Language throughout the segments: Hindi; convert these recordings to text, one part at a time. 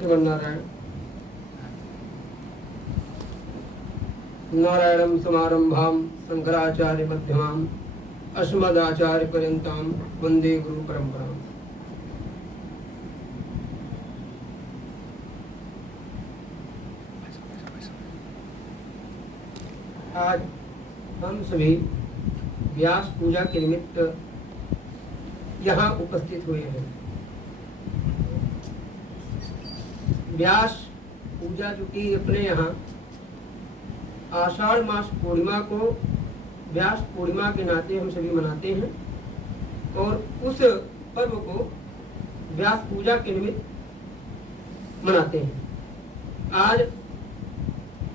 श्रीमन्नारायण। नारायणं समारंभां शंकराचार्य मध्यमाम् अस्मदाचार्य पर्यन्तां वंदे गुरु परंपराम्। आज हम सभी व्यास पूजा के निमित्त यहाँ उपस्थित हुए हैं। व्यास पूजा जो कि अपने यहाँ आषाढ़ मास पूर्णिमा को व्यास पूर्णिमा के नाते हम सभी मनाते हैं और उस पर्व को व्यास पूजा के निमित्त मनाते हैं। आज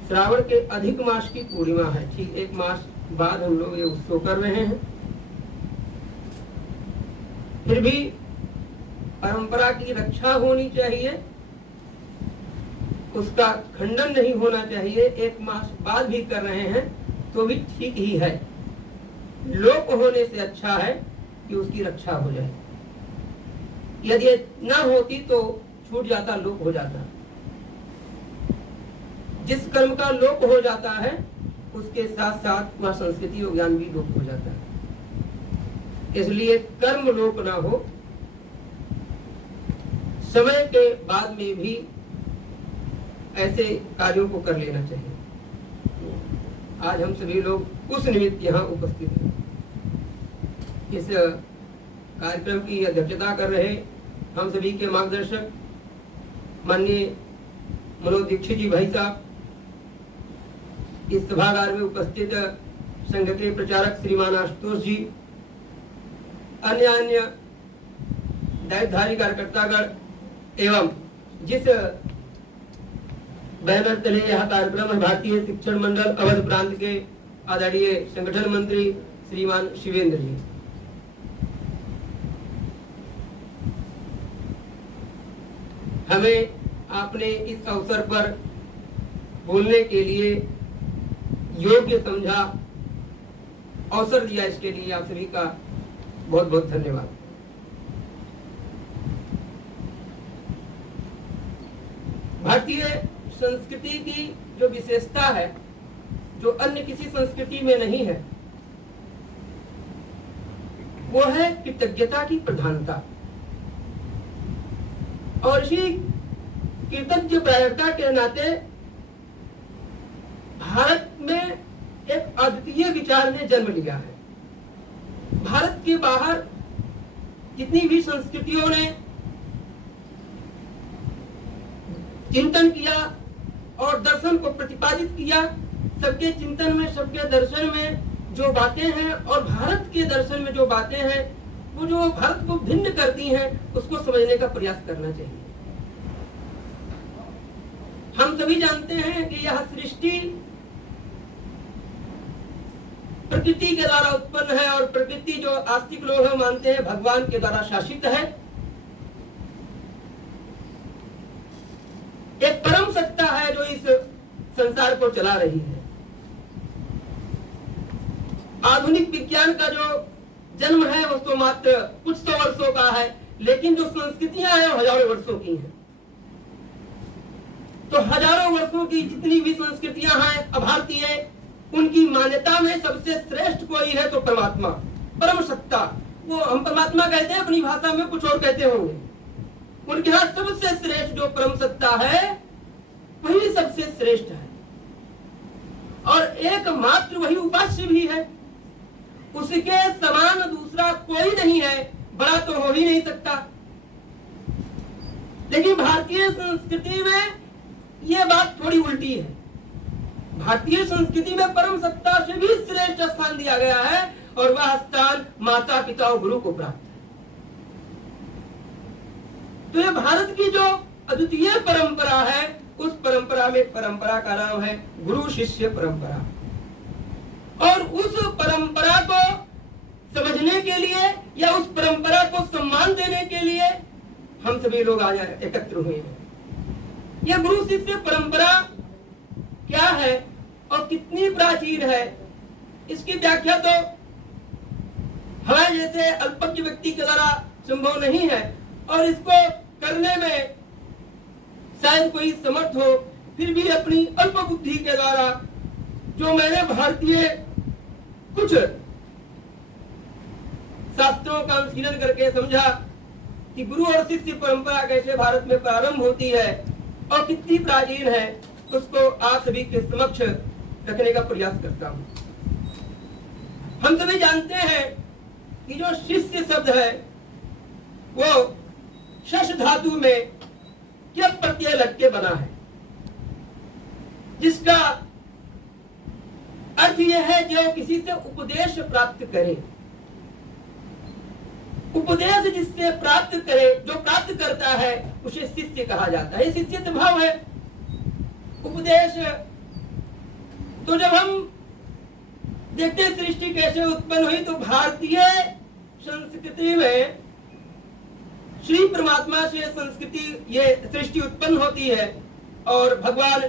श्रावण के अधिक मास की पूर्णिमा है। ठीक एक मास बाद हम लोग ये उत्सव कर रहे हैं। फिर भी परंपरा की रक्षा होनी चाहिए, उसका खंडन नहीं होना चाहिए। एक मास बाद भी कर रहे हैं तो भी ठीक ही है। लोप होने से अच्छा है कि उसकी रक्षा हो जाए। यदि ना होती तो छूट जाता, लोप हो जाता। जिस कर्म का लोप हो जाता है उसके साथ साथ वह संस्कृति और ज्ञान भी लोप हो जाता है। इसलिए कर्म लोप ना हो, समय के बाद में भी ऐसे कार्यों को कर लेना चाहिए। आज हम सभी लोग उस निमित्त यहाँ उपस्थित हैं। इस कार्यक्रम की अध्यक्षता कर रहे हम सभी के मार्गदर्शक माननीय मनोज दीक्षित जी भाई साहब, इस सभागार में उपस्थित संघ के प्रचारक श्रीमान आशुतोष जी, अन्य दायित्वधारी कार्यकर्तागण एवं जिस बैनर तले यह कार्यक्रम है, भारतीय शिक्षण मंडल अवध प्रांत के आदरणीय संगठन मंत्री श्रीमान शिवेंद्र जी, हमें आपने इस अवसर पर बोलने के लिए योग्य समझा, अवसर दिया, इसके लिए आप सभी का बहुत बहुत धन्यवाद। भारतीय संस्कृति की जो विशेषता है, जो अन्य किसी संस्कृति में नहीं है, वो है कृतज्ञता की प्रधानता। और इसी कृतज्ञ प्रायरता के नाते भारत में एक अद्वितीय विचार ने जन्म लिया है। भारत के बाहर जितनी भी संस्कृतियों ने चिंतन किया और दर्शन को प्रतिपादित किया, सबके चिंतन में, सबके दर्शन में जो बातें हैं और भारत के दर्शन में जो बातें हैं, वो जो भारत को भिन्न करती हैं, उसको समझने का प्रयास करना चाहिए। हम सभी जानते हैं कि यह सृष्टि प्रकृति के द्वारा उत्पन्न है और प्रकृति जो आस्तिक लोग हैं मानते हैं भगवान के द्वारा शासित है। एक परम सत्ता है जो इस संसार को चला रही है। आधुनिक विज्ञान का जो जन्म है वो तो मात्र कुछ सौ वर्षों का है, लेकिन जो संस्कृतियां हैं वो हजारों वर्षों की हैं। तो हजारों वर्षों की जितनी भी संस्कृतियां हैं अभारतीय, उनकी मान्यता में सबसे श्रेष्ठ कोई है तो परमात्मा, परम सत्ता। वो हम परमात्मा कहते हैं, अपनी भाषा में कुछ और कहते होंगे। उनके यहाँ सबसे श्रेष्ठ जो परम सत्ता है वही सबसे श्रेष्ठ है और एकमात्र वही उपास्य भी है। उसके समान दूसरा कोई नहीं है, बड़ा तो हो ही नहीं सकता। लेकिन भारतीय संस्कृति में यह बात थोड़ी उल्टी है। भारतीय संस्कृति में परम सत्ता से भी श्रेष्ठ स्थान दिया गया है और वह स्थान माता पिता और गुरु को प्राप्त है। तो ये भारत की जो अद्वितीय परंपरा है, उस परंपरा में परंपरा का नाम है गुरु शिष्य परंपरा। और उस परंपरा को समझने के लिए या उस परंपरा को सम्मान देने के लिए हम सभी लोग आज एकत्र हुए हैं। यह गुरु शिष्य परंपरा क्या है और कितनी प्राचीन है, इसकी व्याख्या तो हमारे जैसे अल्पज्ञ व्यक्ति के द्वारा संभव नहीं है और इसको करने में शायद कोई समर्थ हो, फिर भी अपनी अल्प बुद्धि के द्वारा जो मैंने भारतीय कुछ शास्त्रों का अनुशीलन करके समझा कि गुरु और शिष्य परंपरा कैसे भारत में प्रारंभ होती है और कितनी प्राचीन है, उसको आप सभी के समक्ष रखने का प्रयास करता हूं। हम सभी जानते हैं कि जो शिष्य शब्द है वो शश धातु में क्या प्रत्यय लग के बना है, जिसका अर्थ यह है जो किसी से उपदेश प्राप्त करे। उपदेश जिससे प्राप्त करे, जो प्राप्त करता है उसे शिष्य कहा जाता है। शिष्यत्व भाव है। उपदेश तो जब हम देखते हैं सृष्टि कैसे उत्पन्न हुई, तो भारतीय संस्कृति में श्री परमात्मा से संस्कृति ये सृष्टि उत्पन्न होती है और भगवान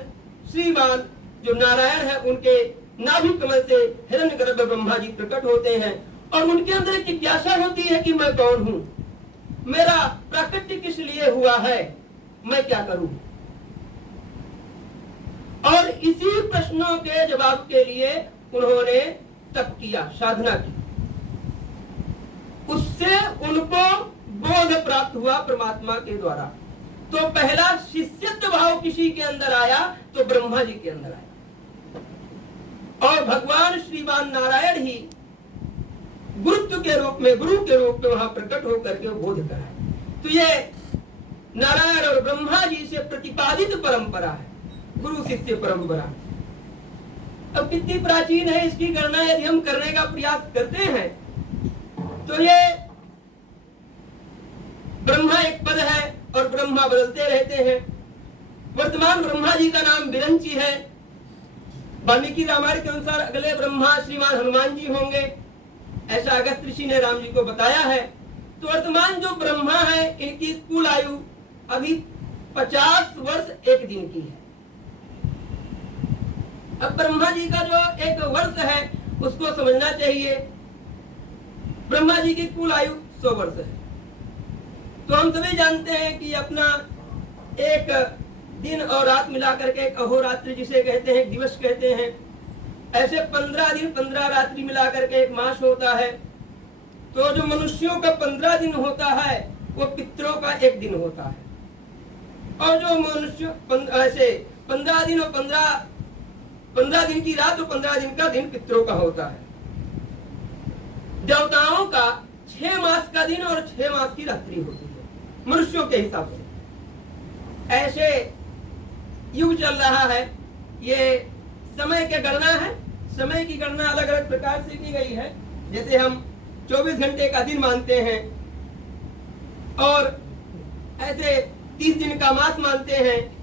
श्रीमान जो नारायण है उनके नाभि कमल से हिरण्यगर्भ ब्रह्मा जी प्रकट होते हैं और उनके अंदर एक जिज्ञासा होती है कि मैं कौन हूं, मेरा प्राकट्य किस लिए हुआ है, मैं क्या करूं। और इसी प्रश्नों के जवाब के लिए उन्होंने तप किया, साधना की, उससे उनको बोध प्राप्त हुआ परमात्मा के द्वारा। तो पहला शिष्यत्व भाव किसी के अंदर आया तो ब्रह्मा जी के अंदर आया और भगवान श्रीमान नारायण ही गुरुत्व के रूप में, गुरु के रूप में वहां प्रकट होकर के बोध कराए। तो ये नारायण और ब्रह्मा जी से प्रतिपादित परंपरा है, गुरु शिष्य परंपरा। अब कितनी प्राचीन है इसकी गणना यदि हम करने का प्रयास करते हैं तो ये ब्रह्मा एक पद है और ब्रह्मा बदलते रहते हैं। वर्तमान ब्रह्मा जी का नाम बिरंची है। वाल्मीकि रामायण के अनुसार अगले ब्रह्मा श्रीमान हनुमान जी होंगे, ऐसा अगस्त ऋषि ने राम जी को बताया है। तो वर्तमान जो ब्रह्मा है इनकी कुल आयु अभी 50 वर्ष 1 दिन की है। अब ब्रह्मा जी का जो 1 वर्ष है उसको समझना चाहिए। ब्रह्मा जी की कुल आयु 100 वर्ष है। तो हम सभी जानते हैं कि अपना एक दिन और रात मिलाकर के एक अहोरात्र जिसे कहते हैं, दिवस कहते हैं, ऐसे 15 दिन 15 रात्रि मिलाकर के एक मास होता है। तो जो मनुष्यों का 15 दिन होता है वो पितरों का 1 दिन होता है। और जो मनुष्य ऐसे 15 दिन और 15 दिन की रात और 15 दिन का दिन पितरों का होता है। देवताओं का 6 मास का दिन और 6 मास की रात्रि होती है मनुष्यों के हिसाब से। ऐसे युग चल रहा है। ये समय की गणना है। समय की गणना अलग अलग प्रकार से की गई है। जैसे हम 24 घंटे का दिन मानते हैं और ऐसे 30 दिन का मास मानते हैं,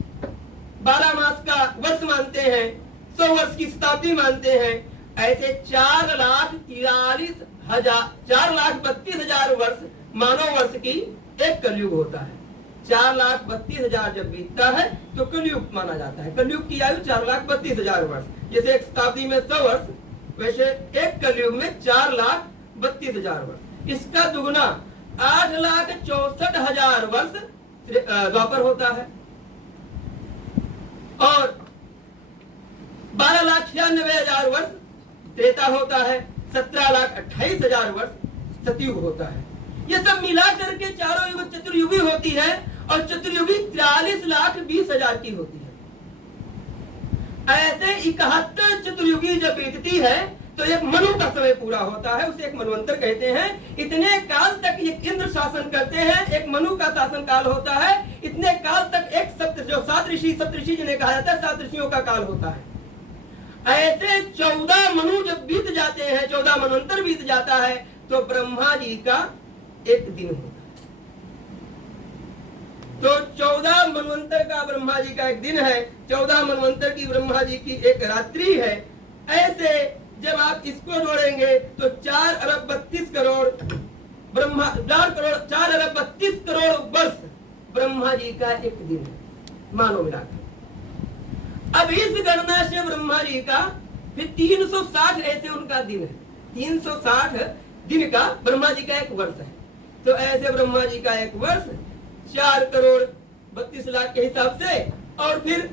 12 मास का वर्ष मानते हैं, 100 वर्ष की शताब्दी मानते हैं। ऐसे 4,32,000 वर्ष मानव वर्ष की एक कलयुग होता है। 4,32,000 जब बीतता है तो कलयुग माना जाता है। कलयुग की आयु 4,32,000 वर्ष। जैसे एक शताब्दी में 100 वर्ष, वैसे एक कलयुग में 4,32,000 वर्ष। इसका दुगुना 8,64,000 वर्ष द्वापर होता है और 12,96,000 वर्ष त्रेता होता है, 17,28,000 वर्ष सतयुग होता है। ये सब मिला करके चारों युग चतुर्युगी होती है और चतुर्युगी 43,20,000 की होती है। ऐसे 71 चतुर्युगी जब बीतती है तो एक मनु का समय पूरा होता है, उसे एक मनवंतर कहते हैं। इतने काल तक एक इंद्र शासन करते हैं, एक मनु का शासन काल होता है। इतने काल तक एक सप्तऋषि जिन्हें कहा जाता है 7 ऋषियों का काल होता है। ऐसे 14 मनु जब बीत जाते हैं, 14 मनवंतर बीत जाता है तो ब्रह्मा जी का 1 दिन होता है। तो 14 मनवंतर का ब्रह्मा जी का 1 दिन है, 14 मनवंतर की ब्रह्मा जी की 1 रात्रि है। ऐसे जब आप इसको जोड़ेंगे तो 4,32 ब्रह्मा 4,32 वर्ष ब्रह्मा जी का 1 दिन है, मानो मिलाकर। अब इस गणना से ब्रह्मा जी का फिर 360 ऐसे उनका दिन है। 360 दिन का ब्रह्मा जी का 1 वर्ष है। तो ऐसे ब्रह्मा जी का 1 वर्ष 4 करोड़ 32 लाख के हिसाब से, और फिर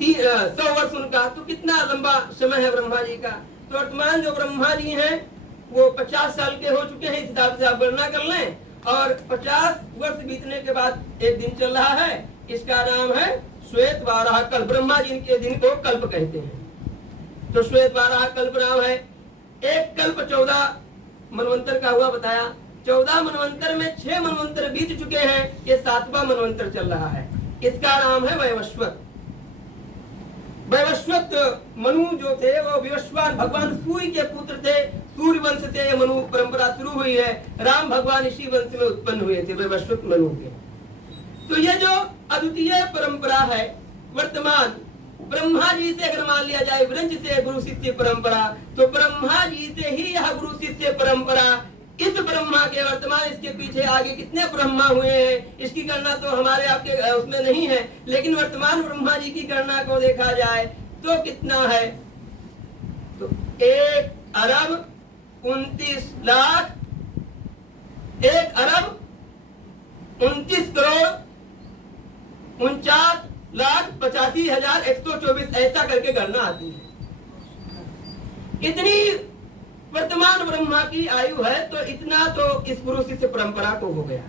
100 वर्ष उनका, तो कितना लंबा समय है ब्रह्मा जी का। तो वर्तमान जो ब्रह्मा जी हैं वो 50 साल के हो चुके हैं, इस हिसाब से आप गणना कर लें। और 50 वर्ष बीतने के बाद एक दिन चल रहा है, इसका नाम है श्वेत वाराह कल्प। ब्रह्मा जी के दिन को कल्प कहते हैं, तो श्वेत वाराह कल्प नाम है। एक कल्प 14 मनवंतर का हुआ बताया। 14 मनवंतर में 6 मनवंतर बीत चुके हैं, ये 7वां मनवंतर चल रहा है। इसका नाम है वैवस्वत। वैवस्वत मनु जो थे वो विवस्वान भगवान सूर्य के पुत्र थे। सूर्य वंश से ये मनु परंपरा शुरू हुई है। राम भगवान इसी वंश में उत्पन्न हुए थे, वैवस्वत मनु के। तो ये जो अद्वितीय परंपरा है, वर्तमान ब्रह्मा जी से अगर मान लिया जाए ब्रज से गुरु शिष्य परंपरा, तो ब्रह्मा जी से ही यह गुरु शिष्य परंपरा, इस ब्रह्मा के वर्तमान इसके पीछे आगे कितने ब्रह्मा हुए हैं इसकी गणना तो हमारे आपके उसमें नहीं है, लेकिन वर्तमान ब्रह्मा जी की गणना को देखा जाए तो कितना है, तो 1 अरब 29 लाख 1 अरब 29 करोड़ 49,85,124 ऐसा करके गणना आती है। इतनी वर्तमान ब्रह्मा की आयु है, तो इतना तो इस गुरु शिष्य परंपरा को हो गया।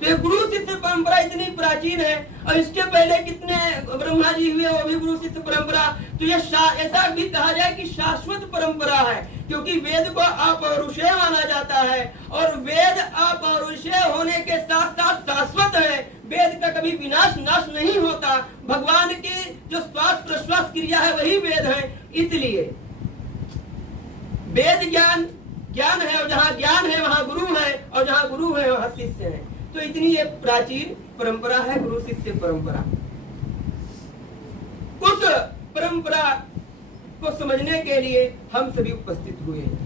तो ये गुरु शिष्य परंपरा इतनी प्राचीन है, और इसके पहले कितने ब्रह्मा जी हुए वो भी गुरु शिष्य परंपरा। तो ये ऐसा भी कहा जाए कि शाश्वत परंपरा है, क्योंकि वेद को अपौरुषेय माना जाता है, और वेद अपौरुषेय होने के साथ साथ शाश्वत है। वेद का कभी विनाश नाश नहीं होता। भगवान की जो श्वास प्रश्वास क्रिया है वही वेद है। इसलिए वेद ज्ञान है, और जहाँ ज्ञान है वहाँ गुरु है, और जहाँ गुरु है वहाँ शिष्य है। तो इतनी ये प्राचीन परंपरा है गुरु शिष्य परंपरा। उस परंपरा को समझने के लिए हम सभी उपस्थित हुए हैं।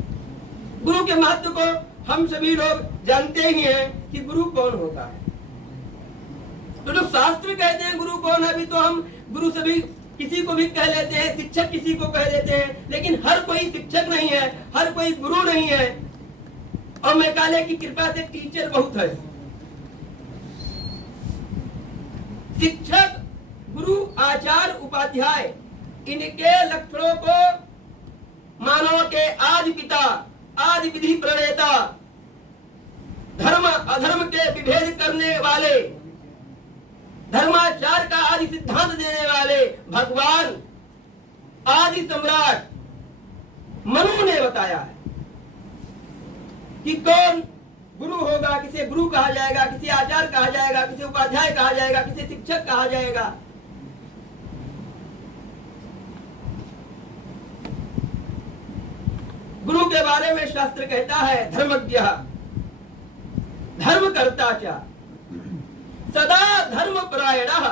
गुरु के महत्व को हम सभी लोग जानते ही हैं कि गुरु कौन होता है। तो जो शास्त्र कहते हैं गुरु कौन है, अभी तो हम गुरु सभी किसी को भी कह लेते हैं, शिक्षक किसी को कह देते हैं, लेकिन हर कोई शिक्षक नहीं है, हर कोई गुरु नहीं है। और मैं काले की कृपा से टीचर बहुत है। शिक्षक, गुरु, आचार्य, उपाध्याय, इनके लक्षणों को मानव के आदि पिता, आदि विधि प्रणेता, धर्म अधर्म के विभेद करने वाले, धर्माचार का आदि सिद्धांत देने वाले भगवान आदि सम्राट मनु ने बताया है कि कौन गुरु होगा, किसे गुरु कहा जाएगा, किसे आचार्य कहा जाएगा, किसे उपाध्याय कहा जाएगा, किसे शिक्षक कहा जाएगा। गुरु के बारे में शास्त्र कहता है धर्मज्ञ धर्मकर्ता च सदा धर्मपरायणः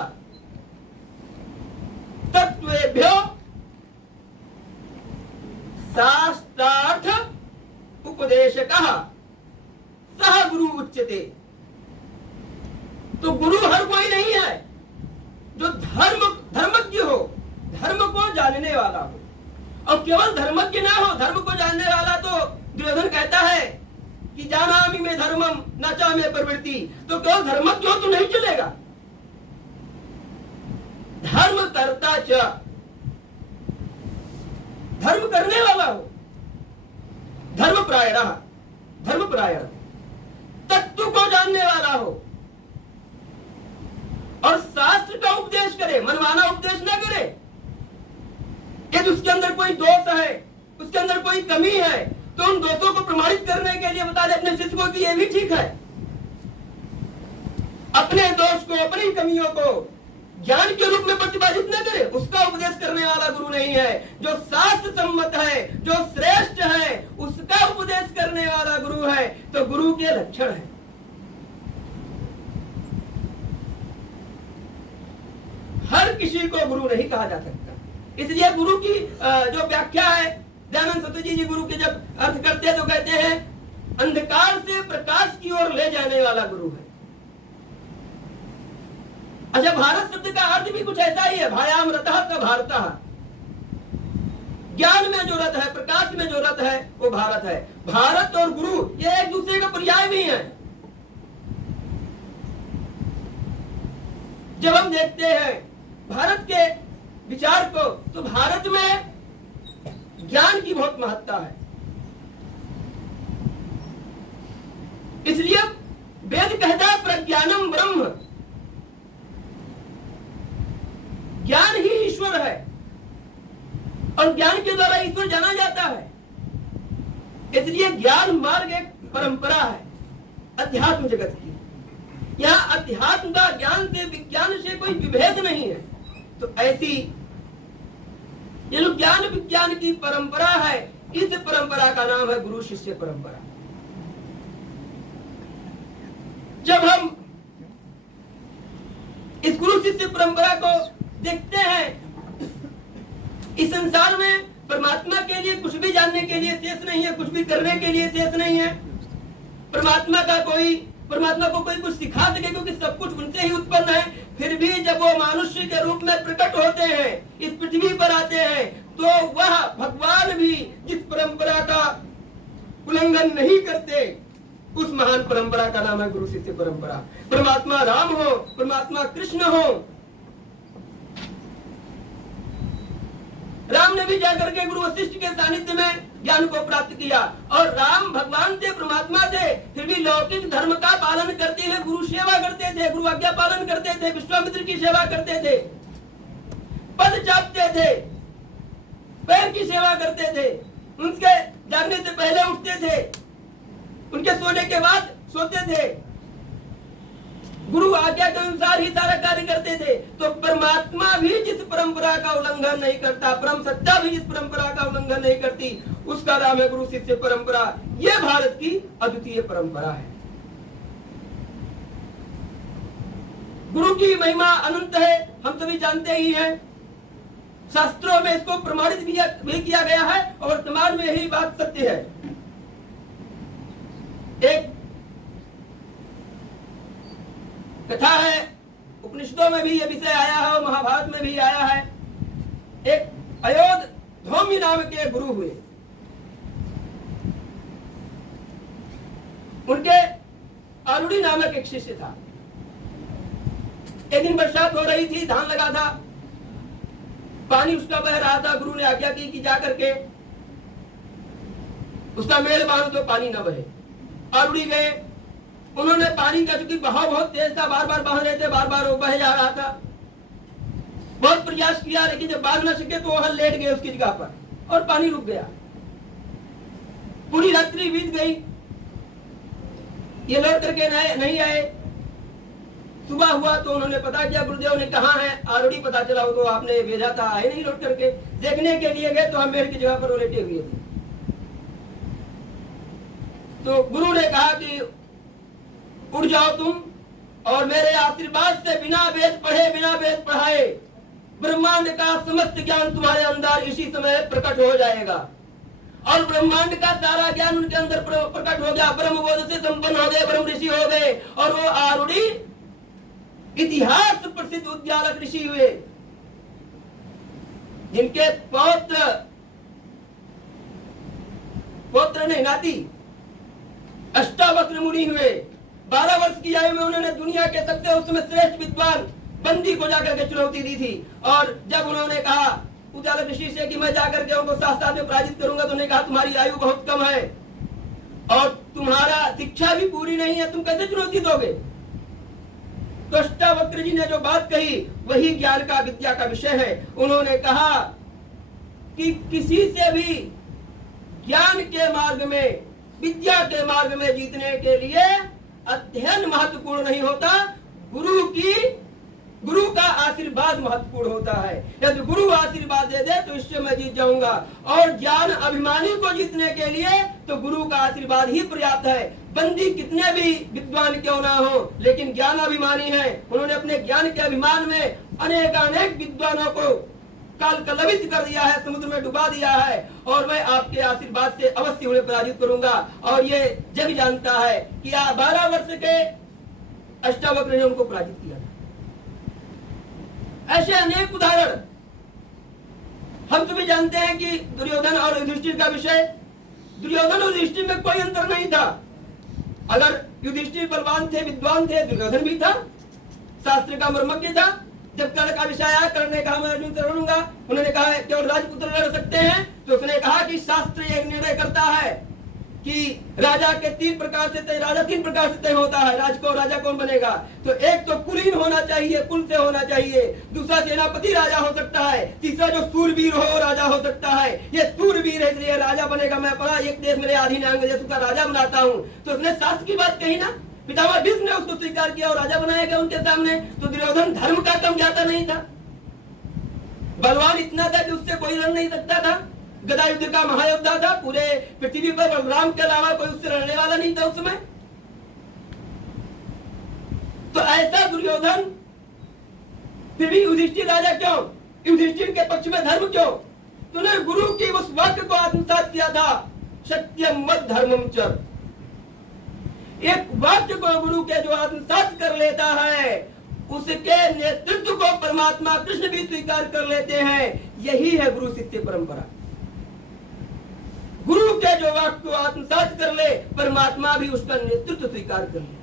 तत्त्वेभ्यो शास्त्रार्थ उपदेशकः सह गुरु उच्यते। तो गुरु हर कोई नहीं है, जो धर्मज्ञ हो, धर्म को जानने वाला हो। और केवल धर्मज्ञ ना हो, धर्म को जानने वाला तो दुर्योधन कहता है कि जानामि में धर्मम न च में प्रवृत्ति। तो केवल धर्मज्ञ हो तो नहीं चलेगा, धर्म करता च, धर्म करने वाला हो, धर्म परायण, तत्व को जानने वाला हो, और शास्त्र का उपदेश करे, मनमाना उपदेश ना करे। यदि उसके अंदर कोई दोष है, उसके अंदर कोई कमी है, तो उन दोषों को प्रमाणित करने के लिए बता दे अपने शिष्य को कि ये भी ठीक है। अपने दोष को, अपनी कमियों को ज्ञान के रूप में प्रतिपादित न करे, उसका उपदेश करने वाला गुरु नहीं है। जो शास्त्र सम्मत है, जो श्रेष्ठ है, उसका उपदेश करने वाला गुरु है। तो गुरु के लक्षण है। हर किसी को गुरु नहीं कहा जा सकता। इसलिए गुरु की जो व्याख्या है, दयानंद सरस्वती जी गुरु के जब अर्थ करते हैं तो कहते हैं अंधकार से प्रकाश की ओर ले जाने वाला गुरु है। अच्छा, भारत शब्द का अर्थ भी कुछ ऐसा ही है, भायाम रतः स भारतः। ज्ञान में जो रत है, प्रकाश में जो रत है, वो भारत है। भारत और गुरु ये एक दूसरे का पर्याय भी है। जब हम देखते हैं भारत के विचार को, तो भारत में ज्ञान की बहुत महत्ता है। इसलिए वेद कहता है प्रज्ञानम ब्रह्म, ज्ञान ही ईश्वर है और ज्ञान के द्वारा ईश्वर जाना जाता है। इसलिए ज्ञान मार्ग एक परंपरा है अध्यात्म जगत की। यहाँ अध्यात्म का ज्ञान से, विज्ञान से कोई विभेद नहीं है। तो ऐसी ये जो ज्ञान विज्ञान की परंपरा है, इस परंपरा का नाम है गुरु शिष्य परंपरा। जब हम इस गुरु शिष्य परंपरा को देखते हैं, इस संसार में परमात्मा के लिए कुछ भी जानने के लिए शेष नहीं है, कुछ भी करने के लिए शेष नहीं है। परमात्मा को कोई कुछ सिखा सके, क्योंकि सब कुछ उनसे ही उत्पन्न है। फिर भी जब वो मनुष्य के रूप में प्रकट होते हैं, इस पृथ्वी पर आते हैं, तो वह भगवान भी जिस परंपरा का उल्लंघन नहीं करते, उस महान परंपरा का नाम है गुरु शिष्य परंपरा। परमात्मा राम हो, परमात्मा कृष्ण हो, राम ने भी जाकर के गुरु वशिष्ठ के सानिध्य में ज्ञान को प्राप्त किया। और राम भगवान थे, परमात्मा थे, फिर भी लौकिक धर्म का पालन करते हुए गुरु सेवा करते थे, गुरु आज्ञा पालन करते थे, विश्वामित्र की सेवा करते थे, पद चापते थे, पैर की सेवा करते थे, उनके जागने से पहले उठते थे, उनके सोने के बाद सोते थे, गुरु आज्ञा के अनुसार ही सारा कार्य करते थे। तो परमात्मा भी जिस परंपरा का उल्लंघन नहीं करता, परम सत्ता भी जिस परंपरा का उल्लंघन नहीं करती, उसका नाम है गुरु शिष्य परंपरा। यह भारत की अद्वितीय परंपरा है। गुरु की महिमा अनंत है, हम सभी जानते ही हैं। शास्त्रों में इसको प्रमाणित भी किया गया है और वर्तमान में यही बात सत्य है। एक कथा है, उपनिषदों में भी यह विषय आया है और महाभारत में भी आया है। एक अयोध धौम्य नाम के गुरु हुए, उनके आरुड़ी नामक एक शिष्य था। एक दिन बरसात हो रही थी, धान लगा था, पानी उसका बह रहा था। गुरु ने आज्ञा की कि जाकर के उसका मेल बांधो तो पानी न बहे। आरुड़ी गए, उन्होंने पानी का, चूंकि बहाव बहुत तेज था, बार बार बांध रहे थे, बार बार वो बह जा रहा था, बहुत प्रयास किया, लेकिन जब बांध न सके तो वहां लेट गए उसकी जगह पर और पानी रुक गया। पूरी रात्रि बीत गई, ये लौट करके नहीं आए। सुबह हुआ तो उन्होंने पता किया, गुरुदेव ने कहा है, आरुड़ी पता चला हो तो आपने भेजा था, आए नहीं लौट करके। देखने के लिए गए तो हम मेरे की जगह पर वो लेटे हुए थे। तो गुरु ने कहा कि उठ जाओ तुम, और मेरे आशीर्वाद से बिना वेद पढ़े, बिना वेद पढ़ाए ब्रह्मांड का समस्त ज्ञान तुम्हारे अंदर इसी समय प्रकट हो जाएगा। और ब्रह्मांड का सारा ज्ञान उनके अंदर प्रकट हो गया, ब्रह्म बोध से संपन्न हो गए, ब्रह्म ऋषि हो गए। और वो आरुड़ी इतिहास प्रसिद्ध उद्यालक ऋषि हुए, जिनके पौत्र ने नाती अष्टावक्र मुनि हुए। 12 वर्ष की आयु में उन्होंने दुनिया के सबसे उस समय श्रेष्ठ विद्वान बंदी को जाकर के चुनौती दी थी। और जब उन्होंने कहा उद्यालक ऋषि से कि मैं जाकर के उनको साथ में पराजित करूंगा, तो उन्होंने कहा तुम्हारी आयु बहुत कम है और तुम्हारा शिक्षा भी पूरी नहीं है, तुम कैसे चुनौती दोगे? तो अष्टावक्र जी ने जो बात कही वही ज्ञान का, विद्या का विषय है। उन्होंने कहा कि किसी से भी ज्ञान के मार्ग में, विद्या के मार्ग में जीतने के लिए अध्ययन महत्वपूर्ण नहीं होता, गुरु का आशीर्वाद महत्वपूर्ण होता है। यदि गुरु आशीर्वाद दे दे तो इससे मैं जीत जाऊंगा। और ज्ञान अभिमानी को जीतने के लिए तो गुरु का आशीर्वाद ही पर्याप्त है। बंदी कितने भी विद्वान क्यों ना हो, लेकिन ज्ञान अभिमानी है। उन्होंने अपने ज्ञान के अभिमान में अनेक विद्वानों को काल कलवित कर दिया है, समुद्र में डुबा दिया है। और मैं आपके आशीर्वाद से अवश्य उन्हें पराजित करूंगा। और ये जग जानता है कि 12 वर्ष के अष्टावक्र ने उनको पराजित किया। ऐसे अनेक उदाहरण हम सभी जानते हैं कि दुर्योधन और युधिष्ठिर का विषय, दुर्योधन और युधिष्ठिर में कोई अंतर नहीं था। अगर युधिष्ठिर बलवान थे, विद्वान थे, दुर्योधन भी था। शास्त्र का मर्मज्ञ था। जब कर्ण का विषय आया, कर्ण ने कहा मैं अर्जुन से लड़ूंगा। उन्होंने कहा केवल राजपुत्र लड़ सकते हैं। तो उसने कहा कि शास्त्र एक निर्णय करता है कि राजा के तीन प्रकार से तय होता है, राजा कौन बनेगा। तो एक तो कुलीन होना चाहिए, कुल से होना चाहिए। दूसरा सेनापति राजा हो सकता है। तीसरा जो सूरवीर हो राजा हो सकता है। ये सूरवीर है इसलिए राजा बनेगा। मैं पढ़ा एक देश मेरे अधीन अंग देश का राजा बनाता हूँ। तो उसने शास्त्र की बात कही ना, पितामह भीष्म ने उसको स्वीकार किया और राजा बनाया गया उनके सामने। तो दुर्योधन धर्म का कम जाता नहीं था, बलवान इतना था कि उससे कोई लड़ नहीं सकता था। गदा युद्ध का महायोद्धा था। पूरे पृथ्वी पर बलराम के अलावा कोई उससे लड़ने वाला नहीं था उस समय। तो ऐसा दुर्योधन, फिर भी युधिष्ठिर राजा क्यों? युधिष्ठिर के पक्ष में धर्म क्यों? तो उन्होंने गुरु की उस वाक्य को आत्मसात किया था, सत्यम मत धर्मम च। एक वाक्य को गुरु के जो आत्मसात कर लेता है, उसके नेतृत्व को परमात्मा कृष्ण भी स्वीकार कर लेते हैं। यही है गुरु शिष्य परंपरा। गुरु के जो वाक्य को आत्मसात कर ले, परमात्मा भी उसका नेतृत्व स्वीकार कर ले।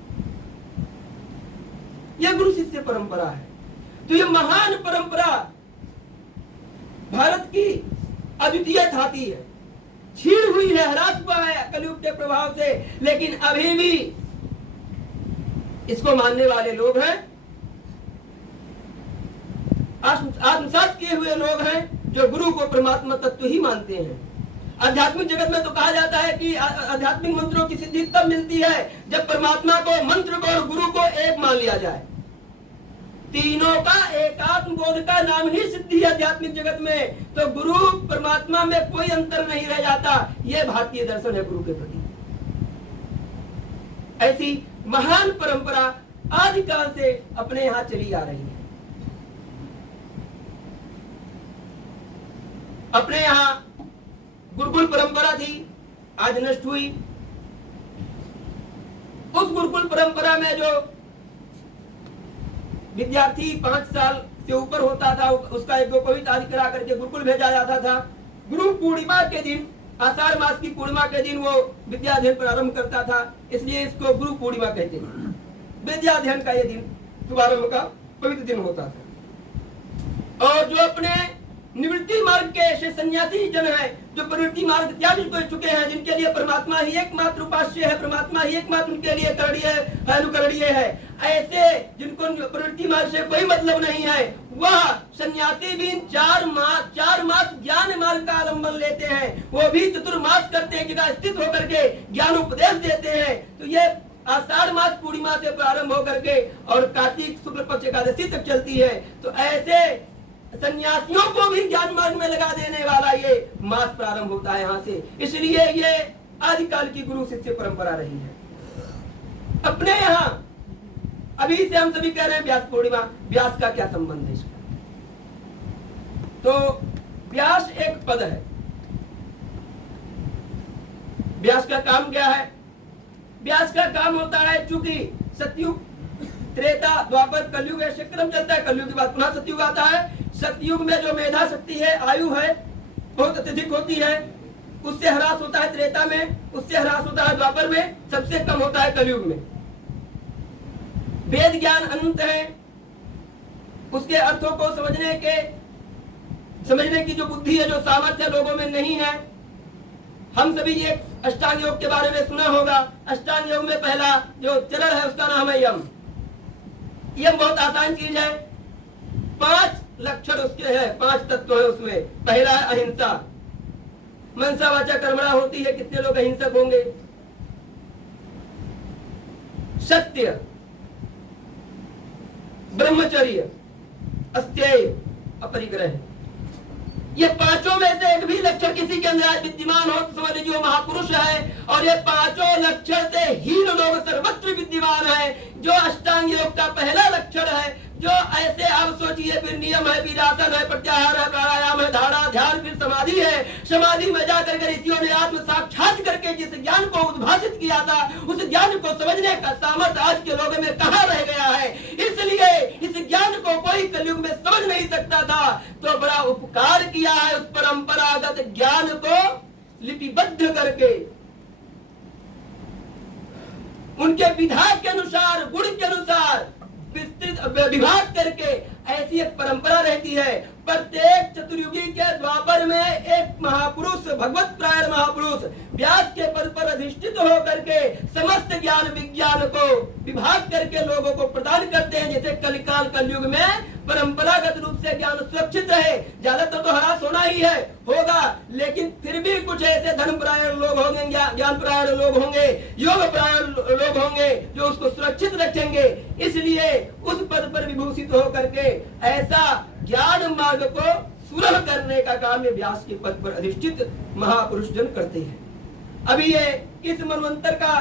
यह गुरु शिष्य परंपरा है। तो यह महान परंपरा भारत की अद्वितीय थाती है। छीड़ हुई है, ह्रास हुआ है कलयुग के प्रभाव से, लेकिन अभी भी इसको मानने वाले लोग हैं, आत्मसात किए हुए लोग हैं जो गुरु को परमात्मा तत्व ही मानते हैं। आध्यात्मिक जगत में तो कहा जाता है कि आध्यात्मिक मंत्रों की सिद्धि तब मिलती है जब परमात्मा को, मंत्र को और गुरु को एक मान लिया जाए। तीनों का एकात्म बोध का नाम ही सिद्धि है आध्यात्मिक जगत में। तो गुरु परमात्मा में कोई अंतर नहीं रह जाता। यह भारतीय दर्शन है गुरु के प्रति। ऐसी महान परंपरा आदिकाल से अपने यहां चली आ रही है। अपने यहां गुरुकुल परंपरा थी, आज नष्ट हुई। उस गुरुकुल परंपरा में जो विद्यार्थी 5 साल से ऊपर होता था, उसका एक गोपवित आदि करा करके गुरुकुल भेजा जाता था। गुरु पूर्णिमा के दिन, आषाढ़ मास की पूर्णिमा के दिन वो विद्याध्ययन प्रारंभ करता था, इसलिए इसको गुरु पूर्णिमा कहते हैं। विद्याध्ययन का ये दिन, शुभारंभ का पवित्र दिन होता था। और जो अपने निवृत्ति मार्ग के ऐसे सन्यासी जन हैं, जो प्रवृत्ति मार्ग त्याग चुके हैं, जिनके लिए परमात्मा ही एकमात्र उपास्य है, परमात्मा ही एकमात्र उनके लिए अनुकरणीय है, ऐसे जिनको प्रवृत्ति मार्ग से कोई मतलब नहीं है, वह सन्यासी भी 4 मास ज्ञान मार्ग का अवलंबन लेते हैं। वो भी चतुर्मास करते हैं, जगह स्थित होकर के ज्ञान उपदेश देते हैं। तो ये आषाढ़ मास पूर्णिमा से प्रारंभ होकर के और कार्तिक शुक्ल पक्ष एकादशी तक चलती है। तो ऐसे सन्यासियों को भी ज्ञान मार्ग में लगा देने वाला ये मास प्रारंभ होता है यहाँ से। इसलिए ये आदिकाल की गुरु शिष्य परंपरा रही है। अपने यहाँ अभी से हम सभी कह रहे हैं व्यास पूर्णिमा, व्यास का क्या संबंध है इसका? तो व्यास एक पद है। व्यास का काम क्या है? व्यास का काम होता है, चूंकि सतयुग, त्रेता, द्वापर, कलयुग ऐसे क्रम चलता है। कलयुग के बाद पुनः सतयुग आता है। सतयुग में जो मेधा शक्ति है, आयु है, बहुत अत्यधिक होती है, उससे ह्रास होता है त्रेता में, उससे ह्रास होता है द्वापर में, सबसे कम होता है कलयुग में। वेद ज्ञान अनंत है, उसके अर्थों को समझने की जो बुद्धि है, जो सामर्थ्य लोगों में नहीं है। हम सभी ये अष्टांग योग के बारे में सुना होगा। अष्टांग योग में पहला जो चरण है उसका नाम है यम। यम बहुत आसान चीज है। 5 लक्षण उसके हैं, 5 तत्व है उसमें। पहला है अहिंसा। मनसा वाचा कर्मणा होती है, कितने लोग अहिंसक होंगे? सत्य, ब्रह्मचर्य, अस्तेय, अपरिग्रह। ये पांचों में से एक भी लक्षण किसी के अंदर विद्यमान हो तो समझ लीजिए वो महापुरुष है। और ये पांचों लक्षण से हीन लोग सर्वत्र विद्यमान है। जो अष्टांग योग का पहला लक्षण है, जो ऐसे आप सोचिए, फिर नियम है, फिर आसन है, प्रत्याहार है, प्राणायाम है, धारणा, ध्यान, फिर समाधि है। समाधि में जाकर के ऋषियों ने आत्म साक्षात करके जिस ज्ञान को उद्भाषित किया था, उस ज्ञान को समझने का सामर्थ्य आज के लोगों में कहाँ रह गया है। इसलिए इस ज्ञान को कोई कलयुग में समझ नहीं सकता था। तो बड़ा उपकार किया है उस परंपरागत ज्ञान को लिपिबद्ध करके, उनके विधा के अनुसार, गुण के अनुसार विस्तृत विभाग करके ऐसी एक परंपरा रहती है। प्रत्येक चतुर्युगी के द्वापर में एक महापुरुष, भगवत प्रायण महापुरुष व्यास के पद पर अधिष्ठित होकर के समस्त ज्ञान विज्ञान को विभाग करके लोगों को प्रदान करते हैं। जैसे कलिकाल कलयुग में परंपरागत रूप से ज्ञान सुरक्षित है, ज्यादातर तो हरास होना ही है, होगा, लेकिन फिर भी कुछ ऐसे धर्मपरायण लोग होंगे, ज्ञान परायण लोग होंगे, योग परायण लोग होंगे जो उसको सुरक्षित रखेंगे। इसलिए उस पद पर विभूषित होकर के ऐसा ज्ञान मार्ग को सुलभ करने का काम ये व्यास के पद पर अधिष्ठित महापुरुष जन करते हैं। अभी ये इस मनवंतर का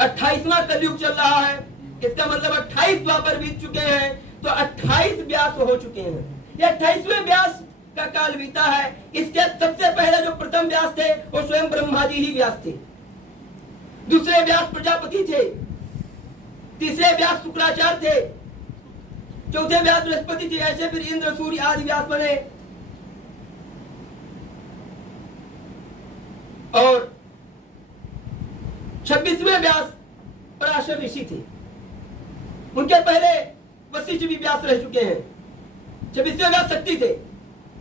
28वां कलयुग चल रहा है। इसका मतलब 28 द्वापर बीत चुके हैं, तो 28 व्यास हो चुके हैं। ये 28वें व्यास का काल बीता है। इसके सबसे पहले जो प्रथम व्यास थे वो स्वयं ब्रह्मा जी ही व्यास थे। दूसरे व्यास प्रजापति थे, तीसरे व्यास शुक्राचार्य थे, चौथे व्यास बृहस्पति थे। ऐसे फिर इंद्र, सूर्य आदि व्यास बने। और 26वें व्यास पराशर ऋषि थे। उनके पहले वशिष्ठ भी व्यास रह चुके हैं। 26वें व्यास शक्ति थे,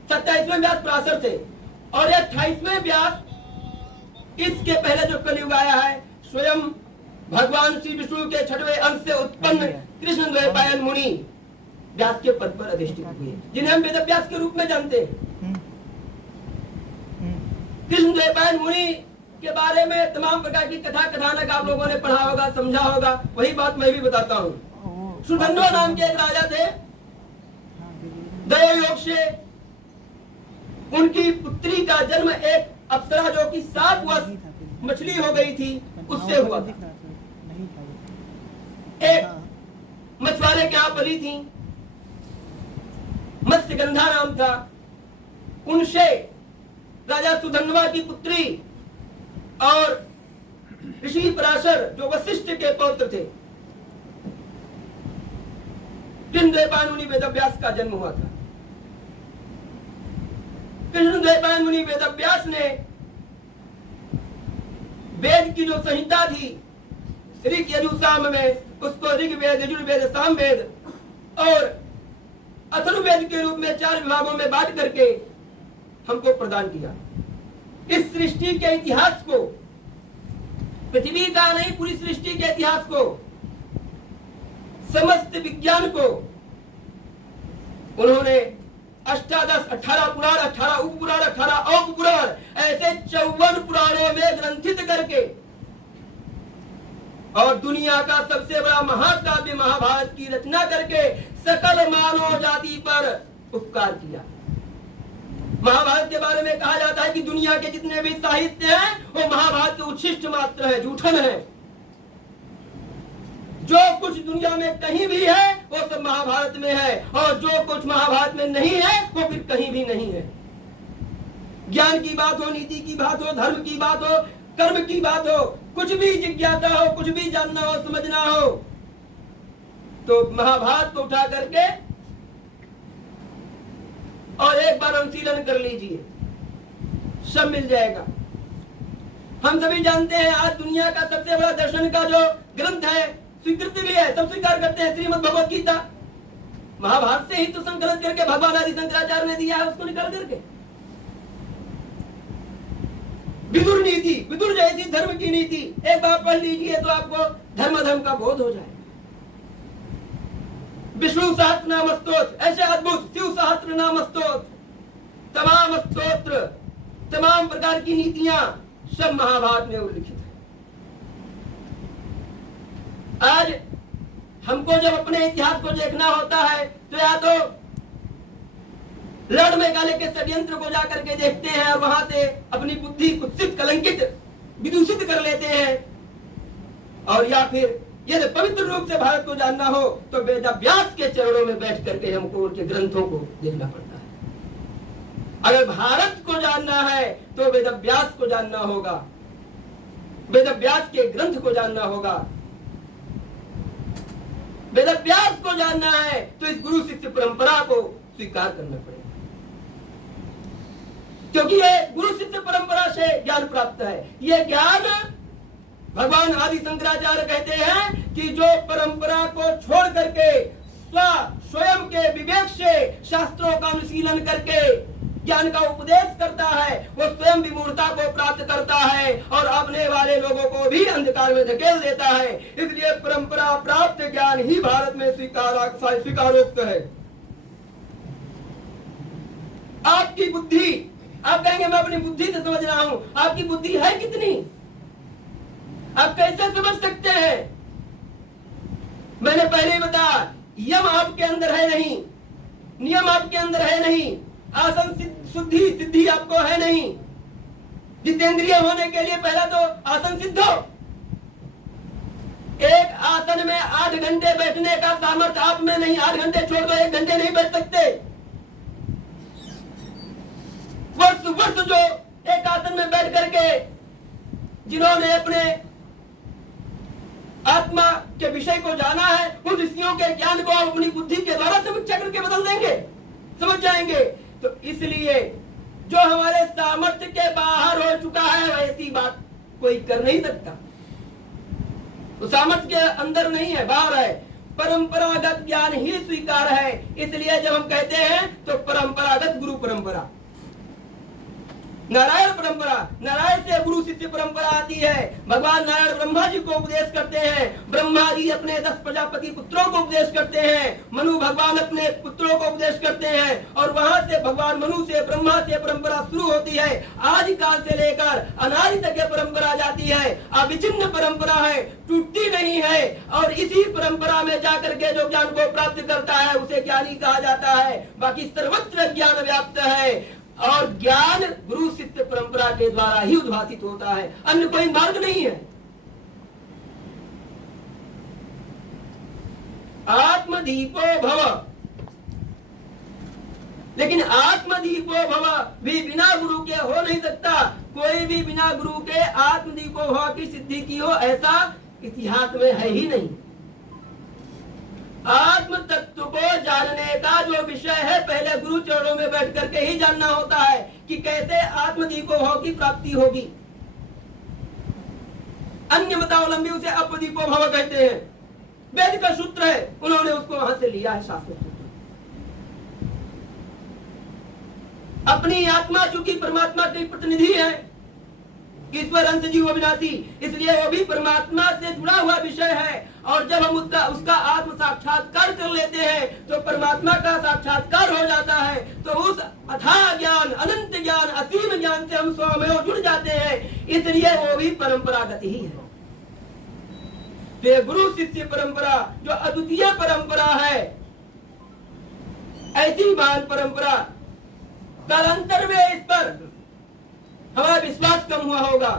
27वें व्यास पराशर थे, और 28वें व्यास इसके पहले जो कलयुग आया है स्वयं भगवान श्री विष्णु के 6वें अंश से उत्पन्न कृष्ण द्वैपायन मुनि व्यास के पद पर अधिष्ठित हुए, जिन्हें हम वेद व्यास के रूप में जानते हैं। कृष्ण द्वैपायन मुनि के बारे में तमाम प्रकार की कथा कथानक आप लोगों ने पढ़ा होगा, समझा होगा। वही बात मैं भी बताता हूँ। सुधन्वा नाम के एक राजा थे। दया योग से उनकी पुत्री का जन्म एक अप्सरा जो कि 7 वर्ष मछली हो गई थी उससे हुआ था। एक मछुआरे के यहाँ पली थी, मत्स्यगंधा नाम था। उनसे राजा सुधन्वा की पुत्री और ऋषि पराशर जो वशिष्ठ के पौत्र थे, कृष्ण द्वैपायन मुनि वेदव्यास का जन्म हुआ था। कृष्ण द्वैपायन मुनि वेदव्यास ने वेद की जो संहिता थी ऋग यजु साम में, उसको ऋग्वेद, यजुर्वेद, सामवेद और अथर्ववेद के रूप में 4 विभागों में बांट करके हमको प्रदान किया। इस सृष्टि के इतिहास को, पृथ्वी का नहीं पूरी सृष्टि के इतिहास को, समस्त विज्ञान को उन्होंने 18 पुराण, 18 उपपुराण, 18 औपपुराण, ऐसे 54 पुराणों में ग्रंथित करके और दुनिया का सबसे बड़ा महाकाव्य महाभारत की रचना करके सकल मानव जाति पर उपकार किया। महाभारत के बारे में कहा जाता है कि दुनिया के जितने भी साहित्य हैं वो महाभारत के उच्छिष्ट मात्र है, जूठन है। जो कुछ दुनिया में कहीं भी है वो सब महाभारत में है, और जो कुछ महाभारत में नहीं है वो फिर कहीं भी नहीं है। ज्ञान की बात हो, नीति की बात हो, धर्म की बात हो, कर्म की बात हो, कुछ भी जिज्ञासा हो, कुछ भी जानना हो, समझना हो, तो महाभारत को उठा करके और एक बार अनुशीलन कर लीजिए, सब मिल जाएगा। हम सभी जानते हैं आज दुनिया का सबसे बड़ा दर्शन का जो ग्रंथ है, स्वीकृति भी है, सब स्वीकार करते हैं, श्रीमद् भगवत गीता। महाभारत से ही तो संकलन करके भगवान आदि शंकराचार्य ने दिया है, उसको निकाल करके। विदुर नीति, विदुर जैसी धर्म की नीति एक बार पढ़ लीजिए तो आपको धर्म का बोध हो जाए। विष्णु सहस्त्र नाम स्तोत्र, ऐसे अद्भुत शिव सहस्त्र नाम स्तोत्र, तमाम स्तोत्र, तमाम प्रकार की नीतियां सब महाभारत में उल्लिखित है। आज हमको जब अपने इतिहास को देखना होता है तो या तो लड़ मेघालय के षड्यंत्र को जाकर के देखते हैं और वहां से अपनी बुद्धि कुत्सित, कलंकित, विदूषित कर लेते हैं, और या फिर यदि पवित्र रूप से भारत को जानना हो तो वेदव्यास के चरणों में बैठ करके हमको उनके ग्रंथों को देखना पड़ता है। अगर भारत को जानना है तो वेदव्यास को जानना होगा, वेदव्यास के ग्रंथ को जानना होगा। वेदव्यास को जानना है तो इस गुरु शिष्य परंपरा को स्वीकार करना पड़ेगा, क्योंकि ये गुरु शिष्य परंपरा से ज्ञान प्राप्त है। ये ज्ञान भगवान आदि शंकराचार्य कहते हैं कि जो परंपरा को छोड़ करके अनुशीलन करके ज्ञान का उपदेश करता है, वो स्वयं विमूढ़ता को प्राप्त करता है और अपने वाले लोगों को भी अंधकार में धकेल देता है। इसलिए परंपरा प्राप्त ज्ञान ही भारत में स्वीकारोक्त है। आपकी बुद्धि, आप कहेंगे मैं अपनी बुद्धि से समझ रहा हूं, आपकी बुद्धि है कितनी? आप कैसे समझ सकते हैं? मैंने पहले ही बताया, यम आपके अंदर है नहीं, नियम आपके अंदर है नहीं, आसन शुद्धि सिद्धि आपको है नहीं। जितेंद्रिय होने के लिए पहला तो आसन सिद्ध हो। एक आसन में 8 घंटे बैठने का सामर्थ्य आप में नहीं। 8 घंटे छोड़ दो, 1 घंटे नहीं बैठ सकते। वर्ष जो एक आसन में बैठ करके जिन्होंने अपने आत्मा के विषय को जाना है, उन ऋषियों के ज्ञान को आप अपनी बुद्धि के द्वारा समीक्षा करके बदल देंगे, समझ जाएंगे। तो इसलिए जो हमारे सामर्थ्य के बाहर हो चुका है, वैसी बात कोई कर नहीं सकता। तो सामर्थ्य के अंदर नहीं है, बाहर है। परंपरागत ज्ञान ही स्वीकार है। इसलिए जब हम कहते हैं तो परंपरागत गुरु परंपरा, नारायण परंपरा, नारायण से गुरु शिष्य परंपरा आती है। भगवान नारायण ब्रह्मा जी को उपदेश करते हैं, ब्रह्मा जी अपने 10 प्रजापति पुत्रों को उपदेश करते हैं, मनु भगवान अपने पुत्रों को उपदेश करते हैं और वहां से भगवान मनु से ब्रह्मा से परंपरा शुरू होती है। आदि काल से लेकर अनादि तक परंपरा जाती है, अविच्छिन्न परंपरा है, टूटती नहीं है। और इसी परंपरा में जाकर के जो ज्ञान को प्राप्त करता है उसे ज्ञानी कहा जाता है। बाकी सर्वत्र ज्ञान व्याप्त है और ज्ञान गुरु शिष्य परंपरा के द्वारा ही उद्भासित होता है, अन्य कोई मार्ग नहीं है। आत्मदीपो भव, लेकिन आत्मदीपो भव भी बिना गुरु के हो नहीं सकता। कोई भी बिना गुरु के आत्मदीपो भव की सिद्धि की हो, ऐसा इतिहास में है ही नहीं। आत्म तत्व को जानने का जो विषय है, पहले गुरु चरणों में बैठ करके ही जानना होता है कि कैसे आत्मदीपो भव की प्राप्ति होगी। अन्य मतावलंबी उसे अपदीपो भव कहते हैं। वेद का सूत्र है, उन्होंने उसको वहां से लिया है, शास्त्र सूत्र। अपनी आत्मा चूंकि परमात्मा की प्रतिनिधि है, ईश्वर अंश जीव अविनाशी, इसलिए वो भी परमात्मा से जुड़ा हुआ विषय है। और जब हम उसका आत्म साक्षात्कार कर लेते हैं तो परमात्मा का साक्षात्कार हो जाता है। तो उस अथाह ज्ञान, अनंत ज्ञान, असीम ज्ञान से हम स्वयं जुड़ जाते हैं। इसलिए वो भी परंपरागत ही है। तो गुरु शिष्य परंपरा जो अद्वितीय परंपरा है, ऐसी महान परंपरा, कालांतर में इस पर हमारा विश्वास कम हुआ होगा।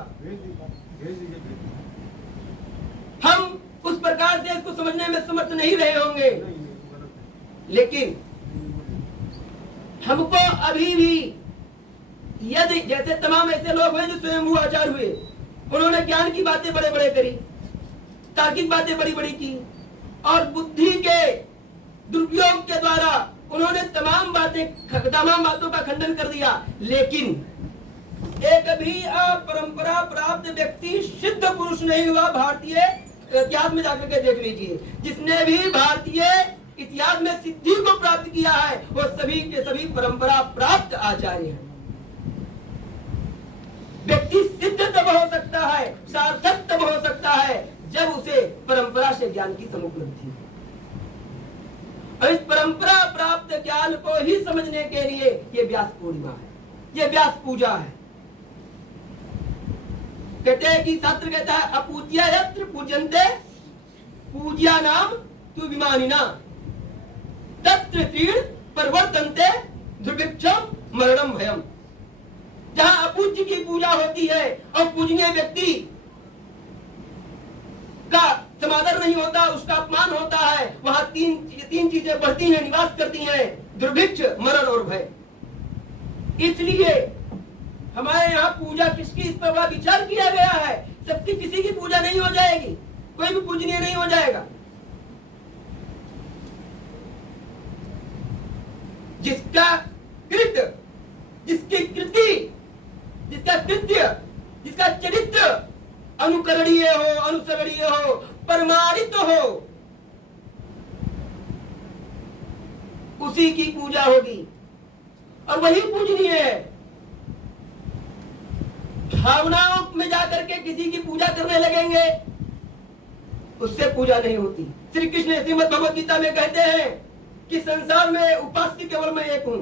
हम उस प्रकार से इसको समझने में समर्थ नहीं रहे होंगे। लेकिन हमको अभी भी, यदि जैसे तमाम ऐसे लोग हुए जो स्वयं आचार्य हुए, उन्होंने ज्ञान की बातें बड़े बड़े करी, तार्किक बातें बड़ी बड़ी की और बुद्धि के दुरुपयोग के द्वारा उन्होंने तमाम बातों का खंडन कर दिया। लेकिन एक भी परंपरा प्राप्त व्यक्ति सिद्ध पुरुष नहीं हुआ। भारतीय इतिहास में जाकर के देख लीजिए, जिसने भी भारतीय इतिहास में सिद्धि को प्राप्त किया है वो सभी के सभी परंपरा प्राप्त आचार्य हैं। व्यक्ति सिद्ध तब हो सकता है, सार्थक तब हो सकता है जब उसे परंपरा से ज्ञान की समुपलब्धि हो। और इस परंपरा प्राप्त ज्ञान को ही समझने के लिए ये व्यास पूर्णिमा है, ये व्यास पूजा है। कहते हैं कि शास्त्र कहता है अपूज्य यत्र पूज्यन्ते पूज्या नाम तु विमानिना तत्र तीर्ण परिवर्तन्ते दुर्भिक्षम मरणम भयम। जहां अपूज्य की पूजा होती है और पूजनीय व्यक्ति का समादर नहीं होता, उसका अपमान होता है, वहां तीन चीजें बढ़ती हैं, निवास करती हैं, दुर्भिक्ष, मरण और भय। इसलिए हमारे यहाँ पूजा किसकी, इस पर बड़ा विचार किया गया है। सबकी किसी की पूजा नहीं हो जाएगी, कोई भी पूजनीय नहीं हो जाएगा। जिसका कृत्य, जिसकी कृति, जिसका कृत्य, जिसका चरित्र अनुकरणीय हो, अनुसरणीय हो, प्रमाणित हो, उसी की पूजा होगी। और वही पूजनीय है। भावनाओं में जाकर के किसी की पूजा करने लगेंगे, उससे पूजा नहीं होती। श्री कृष्ण श्रीमद् भगवद गीता में कहते हैं कि संसार में उपास्य केवल मैं एक हूं,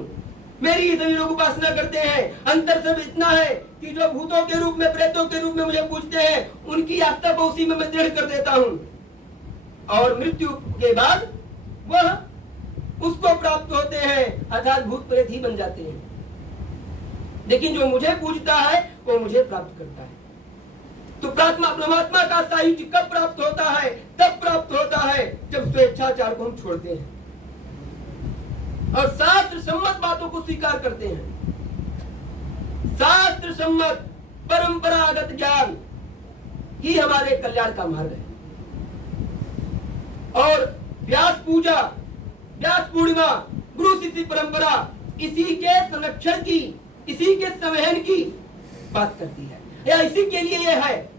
मेरी ही सभी लोग उपासना करते हैं। अंतर सब इतना है कि जो भूतों के रूप में, प्रेतों के रूप में मुझे पूजते हैं, उनकी आस्था को उसी में मैं दृढ़ कर देता हूं, और मृत्यु के बाद वह उसको प्राप्त होते हैं, अर्थात भूत प्रेत ही बन जाते हैं। लेकिन जो मुझे पूजता है वो मुझे प्राप्त करता है। तो परमात्मा का सायुज्य कब प्राप्त होता है? तब प्राप्त होता है जब स्वेच्छाचार को हम छोड़ते हैं और शास्त्र सम्मत बातों को स्वीकार करते हैं। शास्त्र सम्मत परंपरागत ज्ञान ही हमारे कल्याण का मार्ग है। और व्यास पूजा, व्यास पूर्णिमा, गुरु शिष्य परंपरा इसी के संरक्षण की, इसी के संवहन की बात करती है, या इसी के लिए यह है।